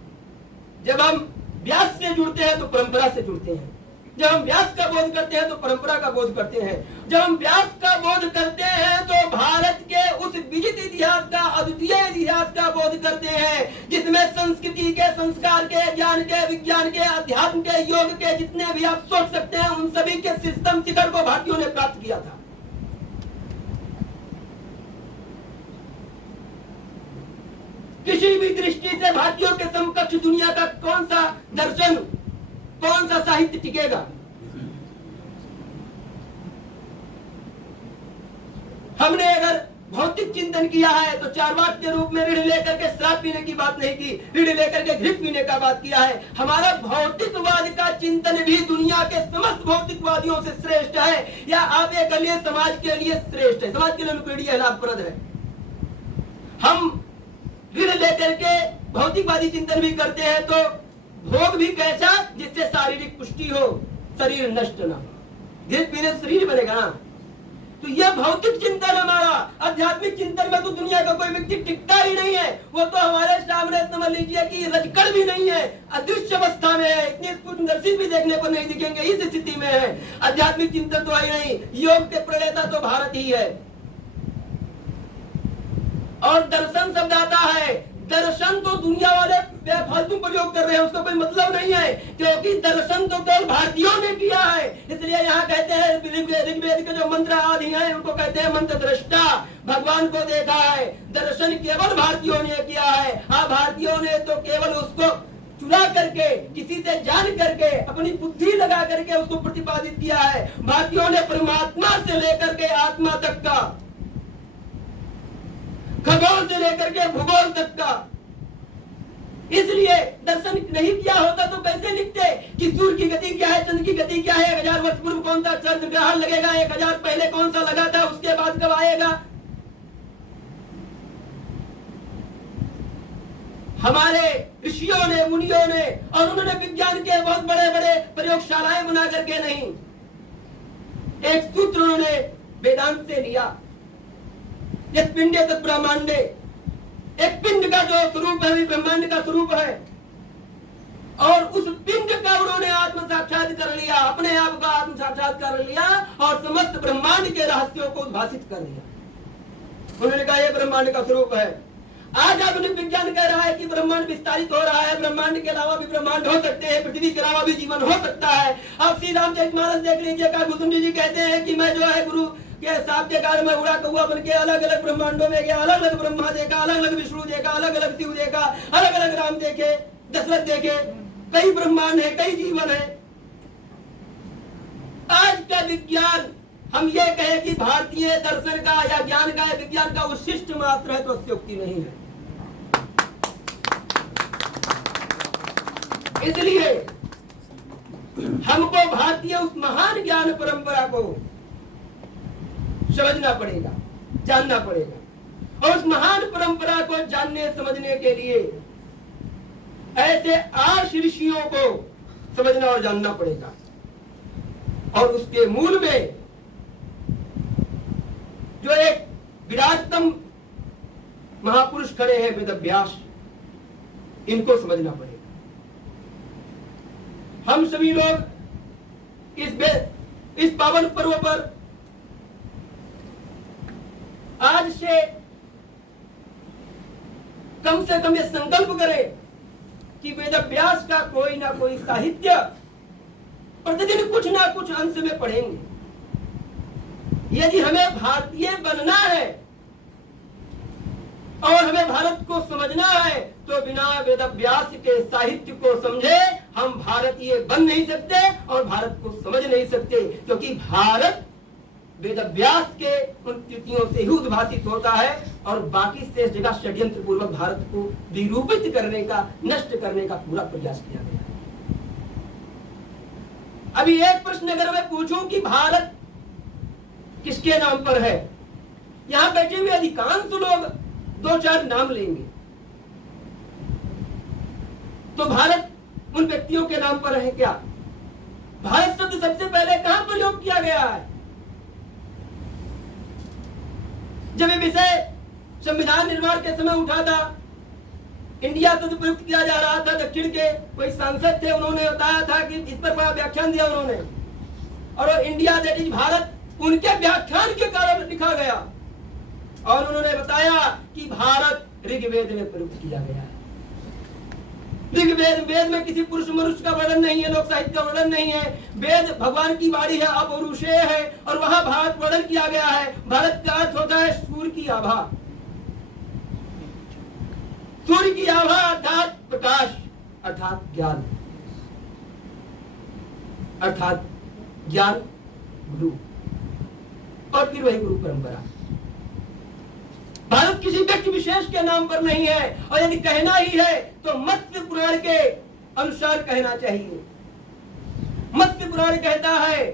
जब हम व्यास से जुड़ते हैं तो परंपरा से जुड़ते हैं, जब हम व्यास का बोध करते हैं तो परंपरा का बोध करते हैं, जब हम व्यास का बोध करते हैं तो भारत के उस विजित इतिहास का, अद्वितीय इतिहास का बोध करते हैं, जिसमें संस्कृति के, संस्कार के, ज्ञान के, विज्ञान के, अध्यात्म के, योग के जितने भी आप सोच सकते हैं, उन सभी के सिस्टम शिखर को भारतीयों ने प्राप्त किया था। किसी भी दृष्टि से भारतीयों के समकक्ष दुनिया का कौन सा दर्शन, कौन सा साहित्य टिकेगा? हमने अगर भौतिक चिंतन किया है तो चार्वाक के रूप में ऋण लेकर के शराब पीने की बात नहीं की, ऋण लेकर के घृत पीने का बात किया है। हमारा भौतिकवाद का चिंतन भी दुनिया के समस्त भौतिकवादियों से श्रेष्ठ है, या आप ये कहिए समाज के लिए श्रेष्ठ है, समाज के लिए अनुकूल लाभप्रद है। हम ऋण लेकर के भौतिकवादी चिंतन भी करते हैं तो भोग भी कैसा, जिससे शारीरिक पुष्टि हो, शरीर नष्ट ना हो। घृत पीने से शरीर बनेगा ना। तो यह भौतिक चिंतन हमारा, आध्यात्मिक चिंतन में तो दुनिया का कोई व्यक्ति टिकता ही नहीं है। वो तो हमारे सामने समझ लीजिए कि रजकण भी नहीं है, अदृश्य अवस्था में है, इतनी सूक्ष्मदर्शी भी देखने को नहीं दिखेंगे, इस स्थिति में है। आध्यात्मिक चिंतन तो है नहीं। योग के प्रणेता तो भारत ही है। और दर्शन शब्द आता है, दर्शन तो दुनिया वाले फालतू प्रयोग कर रहे हैं, उसका कोई मतलब नहीं है, क्योंकि दर्शन तो केवल भारतीयों ने किया है। इसलिए यहाँ कहते हैं ऋग्वेद के जो मंत्र आदि हैं उनको कहते हैं मंत्र दृष्टा, भगवान को देखा है। दर्शन केवल भारतीयों ने किया है। हाँ, भारतीयों ने तो केवल उसको चुरा करके, किसी से जान करके, अपनी बुद्धि लगा करके उसको प्रतिपादित किया है। भारतीयों ने परमात्मा से लेकर के आत्मा तक का, खगोल से लेकर के भूगोल तक का, इसलिए दर्शन नहीं किया होता तो कैसे लिखते कि सूर्य की गति क्या है, चंद्र की गति क्या है, 1000 वर्ष पूर्व कौन सा चंद्र ग्रहण लगेगा, 1000 पहले कौन सा लगा था, उसके बाद कब आएगा। हमारे ऋषियों ने, मुनियों ने, और उन्होंने विज्ञान के बहुत बड़े बड़े प्रयोगशालाएं बना करके नहीं, एक सूत्र उन्होंने वेदांत से लिया, एक पिंडे तत् ब्रह्मांडे, एक पिंड का जो स्वरूप है ब्रह्मांड का स्वरूप है, और उस पिंड का उन्होंने आत्म साक्षात कर लिया, अपने आप का आत्म साक्षात कर लिया और समस्त ब्रह्मांड के रहस्यों को उद्भाषित कर दिया। उन्होंने कहा यह ब्रह्मांड का स्वरूप है। आज आधुनिक विज्ञान कह रहा है कि ब्रह्मांड विस्तारित हो रहा है, ब्रह्मांड के अलावा भी ब्रह्मांड हो सकते हैं, पृथ्वी के अलावा भी जीवन हो सकता है। अब श्री रामचरितमानस देख लीजिए, काकुसुम जी कहते हैं कि मैं जो है गुरु के साध्यकाल में उड़ा कौआ बन के अलग अलग ब्रह्मांडों में गया, अलग अलग ब्रह्मा देखा, अलग अलग विष्णु देखा, अलग अलग शिव देखा, अलग अलग राम देखे, दशरथ देखे, कई ब्रह्मांड है, कई जीवन है। आज का विज्ञान हम ये कहें कि भारतीय दर्शन का या ज्ञान का या विज्ञान का उच्छिष्ट मात्र है तो अत्युक्ति नहीं है। इसलिए हमको भारतीय उस महान ज्ञान परंपरा को समझना पड़ेगा, जानना पड़ेगा, और उस महान परंपरा को जानने समझने के लिए ऐसे आर्ष ऋषियों को समझना और जानना पड़ेगा। और उसके मूल में जो एक विराटतम महापुरुष खड़े हैं वेदव्यास, इनको समझना पड़ेगा। हम सभी लोग इस पावन पर्व पर आज से कम से कम ये संकल्प करें कि वेद व्यास का कोई ना कोई साहित्य प्रतिदिन कुछ ना कुछ अंश में पढ़ेंगे। यदि हमें भारतीय बनना है और हमें भारत को समझना है तो बिना वेद व्यास के साहित्य को समझे हम भारतीय बन नहीं सकते और भारत को समझ नहीं सकते, क्योंकि भारत वेद व्यास के उन कृतियों से ही उद्भासित होता है और बाकी शेष जगह षड्यंत्र पूर्वक भारत को विरूपित करने का, नष्ट करने का पूरा प्रयास किया गया है। अभी एक प्रश्न अगर मैं पूछूं कि भारत किसके नाम पर है, यहां बैठे हुए अधिकांश लोग 2-4 नाम लेंगे, तो भारत उन व्यक्तियों के नाम पर है क्या? भारत शब्द सबसे पहले कहां प्रयोग किया गया है? जब ये विषय संविधान निर्माण के समय उठा था, इंडिया शब्द प्रयुक्त किया जा रहा था, दक्षिण के कोई सांसद थे, उन्होंने बताया था कि इस पर बड़ा व्याख्यान दिया उन्होंने, और इंडिया दैट इज भारत उनके व्याख्यान के कारण लिखा गया और उन्होंने बताया कि भारत ऋग्वेद में प्रयुक्त किया गया है। ऋग्वेद, वेद में किसी पुरुष मनुष्य का वर्णन नहीं है, लोक साहित्य का वर्णन नहीं है, वेद भगवान की वाणी है, अपौरुषेय है और वहां भारत वर्णन किया गया है। भारत का अर्थ होता है सूर्य की आभा, सूर्य की आभा अर्थात प्रकाश, अर्थात ज्ञान, अर्थात ज्ञान गुरु और फिर वही गुरु परंपरा। भारत किसी व्यक्ति विशेष के नाम पर नहीं है, और यदि कहना ही है तो मत्स्य पुराण के अनुसार कहना चाहिए। मत्स्य पुराण कहता है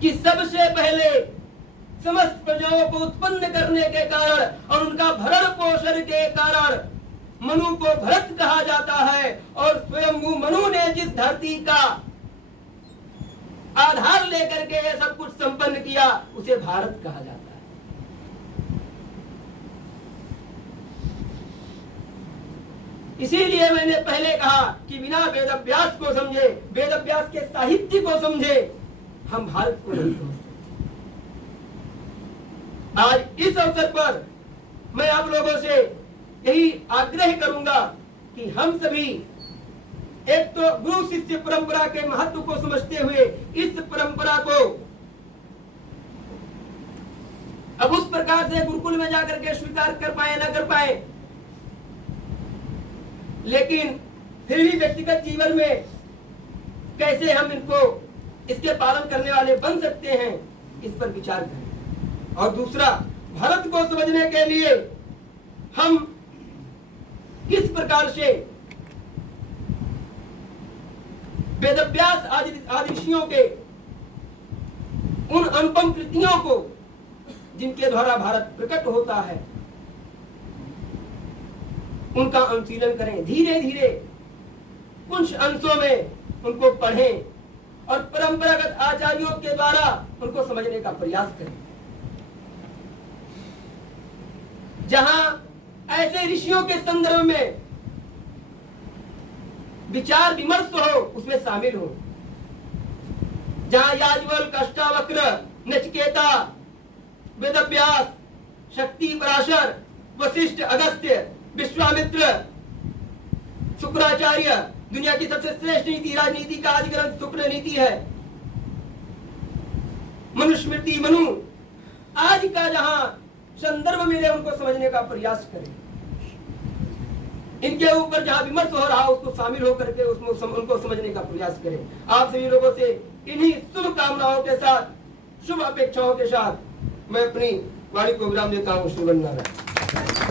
कि सबसे पहले समस्त प्रजाओं को उत्पन्न करने के कारण और उनका भरण पोषण के कारण मनु को भरत कहा जाता है, और स्वयं मनु ने जिस धरती का आधार लेकर के ये सब कुछ संपन्न किया उसे भारत कहा जाता है। इसीलिए मैंने पहले कहा कि बिना वेद व्यास को समझे, वेद व्यास के साहित्य को समझे, हम भारत को नहीं समझ सकते। आज इस अवसर पर मैं आप लोगों से यही आग्रह करूंगा कि हम सभी एक तो गुरु शिष्य परंपरा के महत्व को समझते हुए इस परंपरा को अब उस प्रकार से गुरुकुल में जाकर के स्वीकार कर पाए ना कर पाए, लेकिन फिर भी व्यक्तिगत जीवन में कैसे हम इनको इसके पालन करने वाले बन सकते हैं, इस पर विचार करें। और दूसरा, भारत को समझने के लिए हम किस प्रकार से वेदव्यास आदि ऋषियों के उन अनुपम कृतियों को जिनके द्वारा भारत प्रकट होता है उनका अनुशीलन करें, धीरे धीरे कुछ अंशों में उनको पढ़ें और परंपरागत आचार्यों के द्वारा उनको समझने का प्रयास करें। जहां ऐसे ऋषियों के संदर्भ में विचार विमर्श हो उसमें शामिल हो, जहां याज्ञवल्क्य, अष्टावक्र, नचिकेता, वेदव्यास, शक्ति, पराशर, वशिष्ठ, अगस्त्य, विश्वामित्र, शुक्राचार्य, दुनिया की सबसे श्रेष्ठ नीति राजनीति का आदि ग्रंथ शुक्र नीति है, मनुस्मृति, मनु आदि का जहां संदर्भ मिले उनको समझने का प्रयास करें। इनके ऊपर जहां विमर्श हो रहा उसको शामिल होकर के उसमें उनको समझने का प्रयास करें। आप सभी लोगों से इन्हीं शुभ कामनाओं के साथ, शुभ अपेक्षाओं के साथ मैं अपनी वाणी को विराम देता हूँ। श्री वंदना।